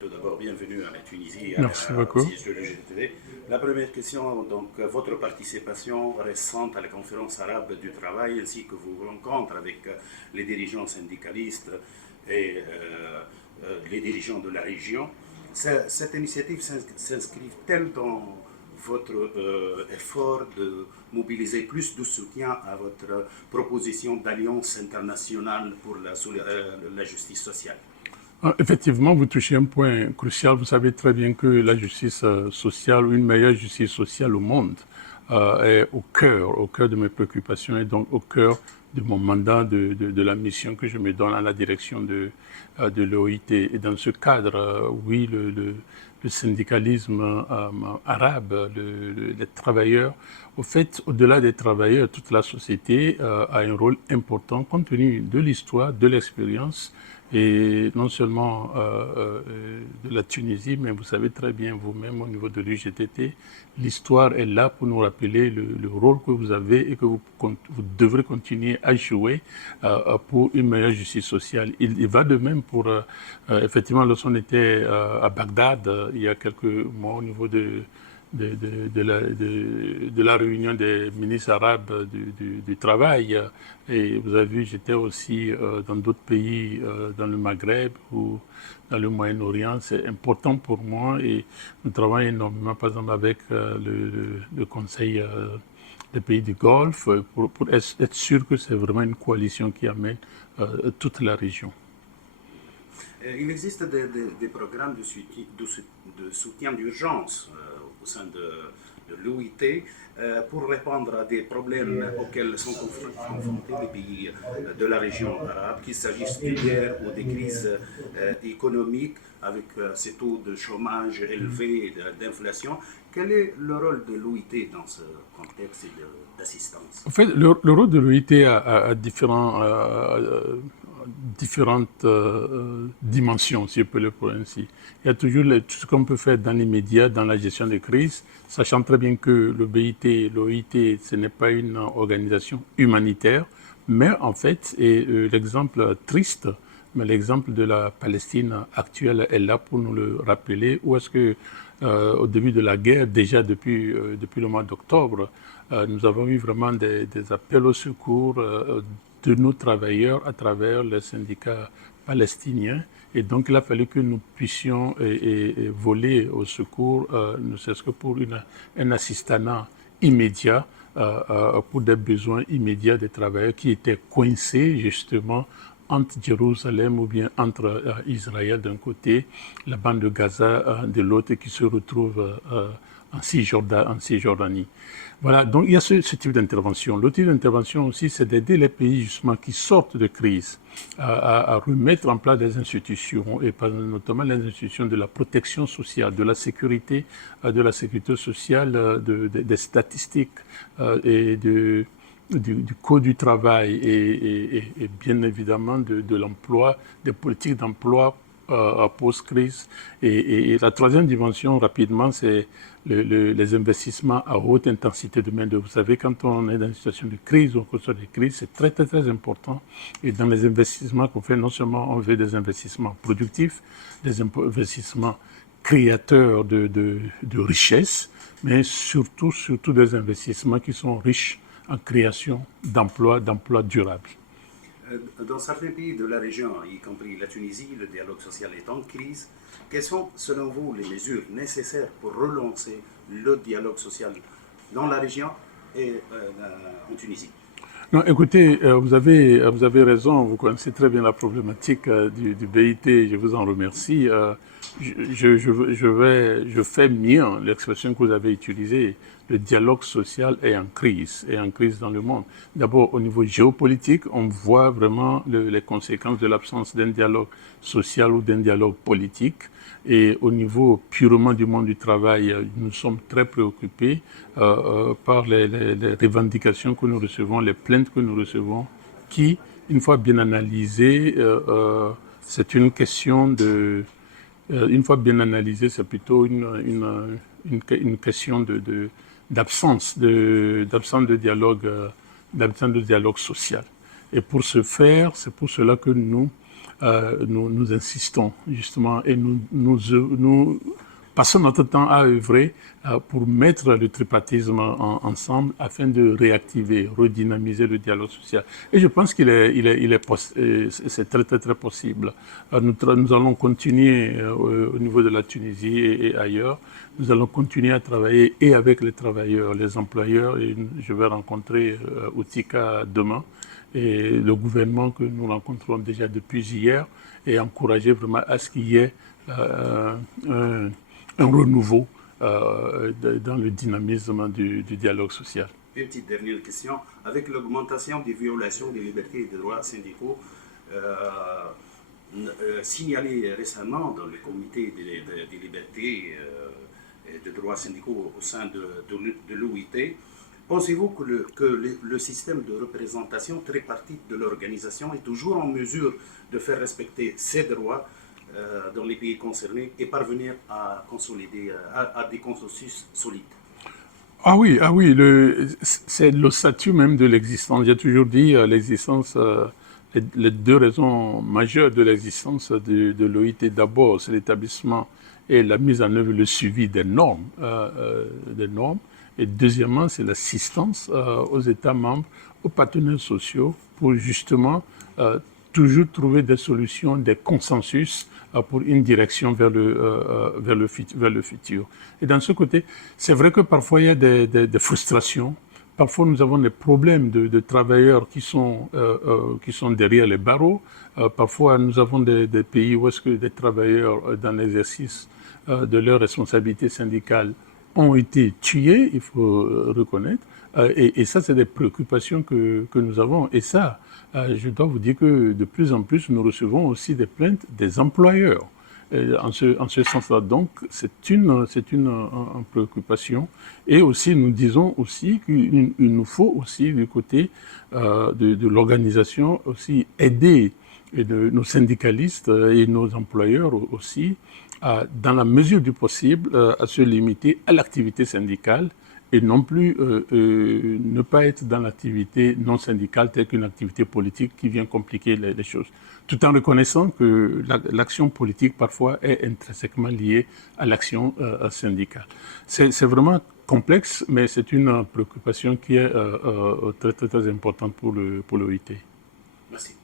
Tout d'abord, bienvenue à la Tunisie, Merci au beaucoup. siège de l'UGTD. La première question, donc, votre participation récente à la conférence arabe du travail, ainsi que vos rencontres avec les dirigeants syndicalistes et les dirigeants de la région. Cette initiative s'inscrit-elle dans votre effort de mobiliser plus de soutien à votre proposition d'alliance internationale pour la justice sociale? Effectivement, vous touchez un point crucial. Vous savez très bien que la justice sociale, ou une meilleure justice sociale au monde, est au cœur de mes préoccupations et donc au cœur de mon mandat, de la mission que je me donne à la direction de l'OIT. Et dans ce cadre, oui, le syndicalisme arabe, les travailleurs, au fait, au-delà des travailleurs, toute la société a un rôle important compte tenu de l'histoire, de l'expérience et non seulement de la Tunisie, mais vous savez très bien vous-même au niveau de l'UGTT, l'histoire est là pour nous rappeler le rôle que vous avez et que vous devrez continuer à jouer pour une meilleure justice sociale. Il va de même pour, effectivement, lorsqu'on était à Bagdad il y a quelques mois au niveau de la réunion des ministres arabes du travail. Et vous avez vu, j'étais aussi dans d'autres pays, dans le Maghreb ou dans le Moyen-Orient. C'est important pour moi et nous travaillons énormément, par exemple, avec le Conseil des pays du Golfe pour être sûr que c'est vraiment une coalition qui amène toute la région. Il existe des programmes de soutien d'urgence au sein de l'OIT pour répondre à des problèmes auxquels sont confrontés les pays de la région arabe, qu'il s'agisse de guerre ou des crises économiques avec ces taux de chômage élevés et d'inflation. Quel est le rôle de l'OIT dans ce contexte d'assistance? En fait, le rôle de l'OIT a différentes dimensions, si je peux le dire ainsi. Il y a toujours tout ce qu'on peut faire dans l'immédiat, dans la gestion des crises, sachant très bien que l'OIT, ce n'est pas une organisation humanitaire, mais en fait, et l'exemple triste, mais l'exemple de la Palestine actuelle est là pour nous le rappeler, où est-ce que, au début de la guerre, déjà depuis le mois d'octobre, nous avons eu vraiment des appels au secours de nos travailleurs à travers les syndicats palestiniens. Et donc, il a fallu que nous puissions voler au secours, ne serait-ce que pour un assistanat immédiat pour des besoins immédiats des travailleurs qui étaient coincés justement entre Jérusalem ou bien entre Israël d'un côté, la bande de Gaza de l'autre, qui se retrouve en Cisjordanie. Voilà, donc il y a ce type d'intervention. L'autre type d'intervention aussi, c'est d'aider les pays justement qui sortent de crise à remettre en place des institutions, et notamment les institutions de la protection sociale, de la sécurité sociale, des statistiques et du code du travail et bien évidemment de l'emploi, des politiques d'emploi post-crise. Et la troisième dimension, rapidement, c'est les investissements à haute intensité de main-d'œuvre. Vous savez, quand on est dans une situation de crise ou en situation de crise, c'est très, très, très important. Et dans les investissements qu'on fait, non seulement on fait des investissements productifs, des investissements créateurs de richesses, mais surtout des investissements qui sont riches en création d'emplois durables. Dans certains pays de la région, y compris la Tunisie, le dialogue social est en crise. Quelles sont, selon vous, les mesures nécessaires pour relancer le dialogue social dans la région et en Tunisie? Non, écoutez, vous avez raison, vous connaissez très bien la problématique du BIT, je vous en remercie. Je fais mien l'expression que vous avez utilisée. Le dialogue social est en crise dans le monde. D'abord, au niveau géopolitique, on voit vraiment les conséquences de l'absence d'un dialogue social ou d'un dialogue politique. Et au niveau purement du monde du travail, nous sommes très préoccupés par les revendications que nous recevons, les plaintes que nous recevons, qui, une fois bien analysées, c'est une question de... une fois bien analysée, c'est plutôt une question d'absence de dialogue social. Et pour ce faire, c'est pour cela que nous nous insistons justement et nous passons notre temps à œuvrer pour mettre le tripartisme ensemble afin de réactiver, redynamiser le dialogue social. Et je pense c'est très, très, très possible. Nous allons continuer au niveau de la Tunisie et ailleurs. Nous allons continuer à travailler et avec les travailleurs, les employeurs. Et je vais rencontrer Outika demain et le gouvernement que nous rencontrons déjà depuis hier et encourager vraiment à ce qu'il y ait un renouveau dans le dynamisme du dialogue social. Une petite dernière question. Avec l'augmentation des violations des libertés et des droits syndicaux signalées récemment dans le comité des libertés et des droits syndicaux au sein de l'OIT, pensez-vous que le système de représentation tripartite de l'organisation est toujours en mesure de faire respecter ces droits dans les pays concernés et parvenir à consolider, à des consensus solides? Ah oui, c'est le statut même de l'existence. J'ai toujours dit l'existence, les deux raisons majeures de l'existence de l'OIT, d'abord, c'est l'établissement et la mise en œuvre, le suivi des normes. Et deuxièmement, c'est l'assistance aux États membres, aux partenaires sociaux, pour justement toujours trouver des solutions, des consensus pour une direction vers le futur. Et dans ce côté, c'est vrai que parfois il y a des frustrations. Parfois, nous avons des problèmes de travailleurs qui sont derrière les barreaux. Parfois, nous avons des pays où est-ce que des travailleurs dans l'exercice de leurs responsabilités syndicales ont été tués, il faut reconnaître. Et ça, c'est des préoccupations que nous avons. Et ça, je dois vous dire que de plus en plus, nous recevons aussi des plaintes des employeurs. En ce sens-là, donc, c'est une préoccupation. Et aussi, nous disons aussi qu'il nous faut aussi, du côté de l'organisation, aussi aider nos syndicalistes et nos employeurs aussi, dans la mesure du possible, à se limiter à l'activité syndicale et non plus ne pas être dans l'activité non syndicale telle qu'une activité politique qui vient compliquer les choses. Tout en reconnaissant que l'action politique parfois est intrinsèquement liée à l'action syndicale. C'est vraiment complexe, mais c'est une préoccupation qui est très, très, très importante pour l'OIT. Merci.